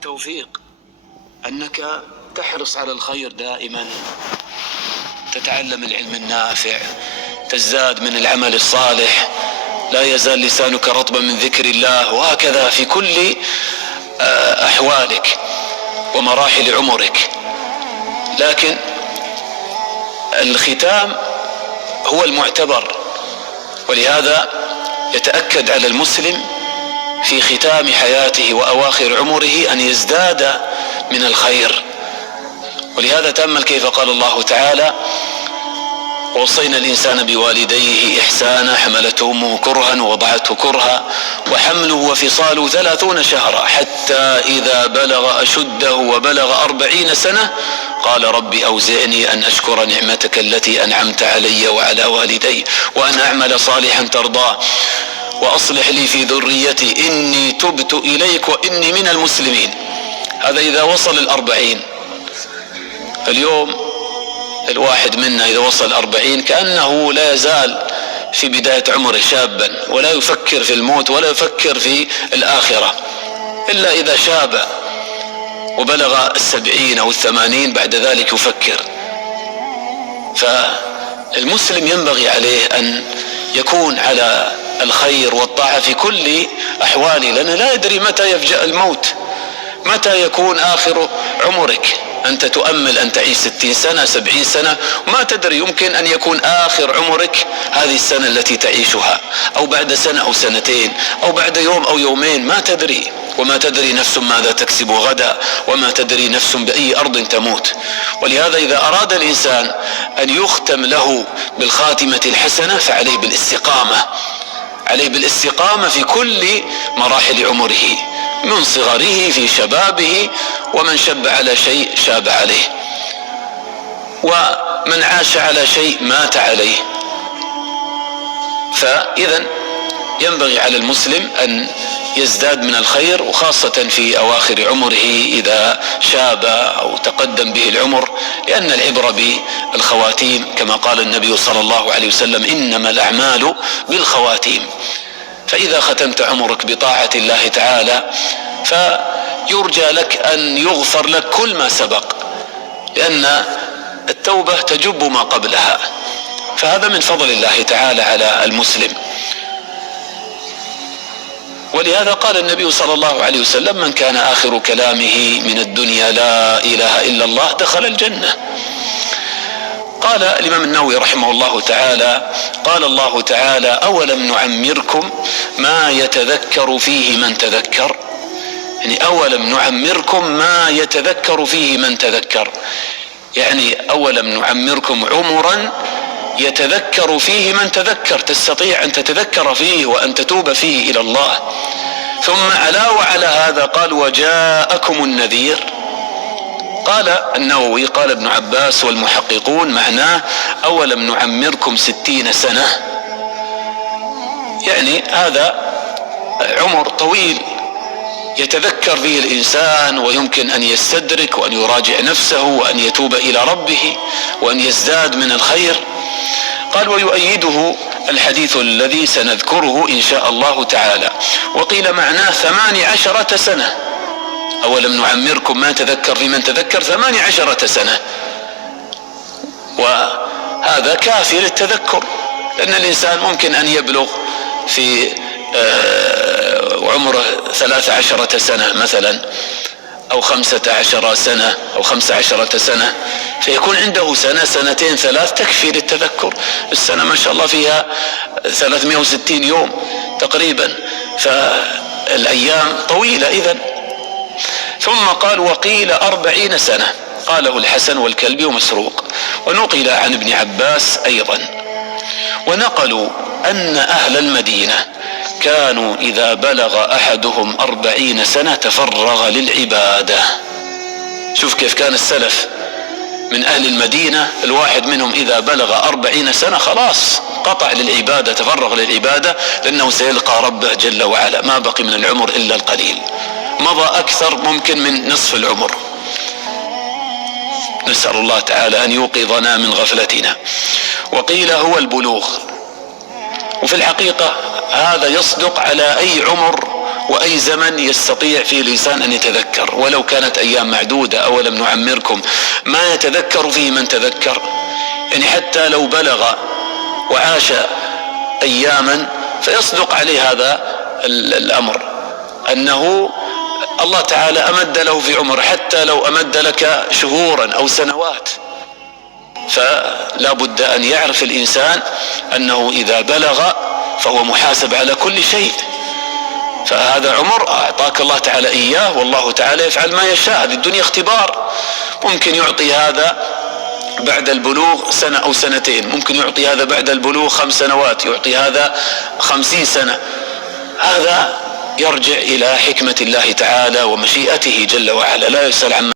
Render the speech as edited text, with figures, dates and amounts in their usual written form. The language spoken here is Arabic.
التوفيق أنك تحرص على الخير دائما، تتعلم العلم النافع، تزداد من العمل الصالح، لا يزال لسانك رطبا من ذكر الله، وهكذا في كل أحوالك ومراحل عمرك. لكن الختام هو المعتبر، ولهذا يتأكد على المسلم في ختام حياته وأواخر عمره أن يزداد من الخير. ولهذا تأمل كيف قال الله تعالى: ووصينا الإنسان بوالديه إحسانا حملته أمه كرها ووضعته كرها وحمله وفصاله 30 شهرا حتى إذا بلغ أشده وبلغ 40 سنة قال رب أوزعني أن أشكر نعمتك التي أنعمت علي وعلى والدي وأن أعمل صالحا ترضاه وأصلح لي في ذريتي إني تبت إليك وإني من المسلمين. هذا إذا وصل 40. اليوم الواحد منا إذا وصل 40 كأنه لا يزال في بداية عمره شابا، ولا يفكر في الموت ولا يفكر في الآخرة، إلا إذا شاب وبلغ 70 أو 80 بعد ذلك يفكر. فالمسلم ينبغي عليه أن يكون على الخير والطاعة في كل أحواله، لأنه لا يدري متى يفجأ الموت، متى يكون آخر عمرك. أنت تؤمل أن تعيش 60 سنة 70 سنة وما تدري، يمكن أن يكون آخر عمرك هذه السنة التي تعيشها، أو بعد سنة أو سنتين، أو بعد يوم أو يومين، ما تدري. وما تدري نفس ماذا تكسب غدا، وما تدري نفس بأي أرض تموت. ولهذا إذا أراد الإنسان أن يختم له بالخاتمة الحسنة فعليه بالاستقامة، عليه بالاستقامة في كل مراحل عمره، من صغره في شبابه، ومن شب على شيء شاب عليه، ومن عاش على شيء مات عليه. فإذا ينبغي على المسلم أن يزداد من الخير، وخاصة في أواخر عمره إذا شاب أو تقدم به العمر، لأن العبرة بالخواتيم كما قال النبي صلى الله عليه وسلم: إنما الأعمال بالخواتيم. فإذا ختمت عمرك بطاعة الله تعالى فيرجى لك أن يغفر لك كل ما سبق، لأن التوبة تجب ما قبلها، فهذا من فضل الله تعالى على المسلم. ولهذا قال النبي صلى الله عليه وسلم: من كان آخر كلامه من الدنيا لا إله إلا الله دخل الجنة. قال الإمام النووي رحمه الله تعالى: قال الله تعالى: أولم نعمركم ما يتذكر فيه من تذكر. يعني أولم نعمركم ما يتذكر فيه من تذكر، يعني أولم نعمركم عمرا يتذكر فيه من تذكر، تستطيع أن تتذكر فيه وأن تتوب فيه إلى الله. ثم علاوة على هذا قال: وجاءكم النذير. قال النووي قال ابن عباس والمحققون معناه: أولم نعمركم 60 سنة، يعني هذا عمر طويل يتذكر به الإنسان، ويمكن أن يستدرك وأن يراجع نفسه وأن يتوب إلى ربه وأن يزداد من الخير. قال: ويؤيده الحديث الذي سنذكره إن شاء الله تعالى. وقيل معناه 18 سنة، أولم نعمركم ما تذكر في من تذكر 18 سنة، وهذا كافي للتذكر، لأن الإنسان ممكن أن يبلغ في عمره 13 سنة مثلا، أو 15 سنة أو 15 سنة، فيكون عنده سنة سنتين 3 تكفي للتذكر. السنة ما شاء الله فيها 360 يوم تقريبا، فالأيام طويلة إذن. ثم قال: وقيل 40 سنة، قاله الحسن والكلبي ومسروق، ونقل عن ابن عباس أيضا. ونقلوا أن أهل المدينة كانوا إذا بلغ أحدهم 40 سنة تفرغ للعبادة. شوف كيف كان السلف من أهل المدينة، الواحد منهم إذا بلغ 40 سنة خلاص قطع للعبادة، تفرغ للعبادة، لأنه سيلقى ربه جل وعلا، ما بقي من العمر إلا القليل، مضى أكثر ممكن من نصف العمر. نسأل الله تعالى أن يوقظنا من غفلتنا. وقيل هو البلوغ، وفي الحقيقة هذا يصدق على أي عمر وأي زمن يستطيع فيه الإنسان أن يتذكر، ولو كانت أيام معدودة. أولم نعمركم ما يتذكر فيه من تذكر. يعني حتى لو بلغ وعاش أياما فيصدق عليه هذا الأمر، أنه الله تعالى أمد له في عمر، حتى لو أمد لك شهورا أو سنوات. فلا بد أن يعرف الإنسان أنه إذا بلغ فهو محاسب على كل شيء. فهذا عمر أعطاك الله تعالى إياه، والله تعالى يفعل ما يشاء. هذه الدنيا اختبار، ممكن يعطي هذا بعد البلوغ سنة أو سنتين، ممكن يعطي هذا بعد البلوغ 5 سنوات، يعطي هذا 50 سنة. هذا يرجع إلى حكمة الله تعالى ومشيئته جل وعلا، لا يسأل عما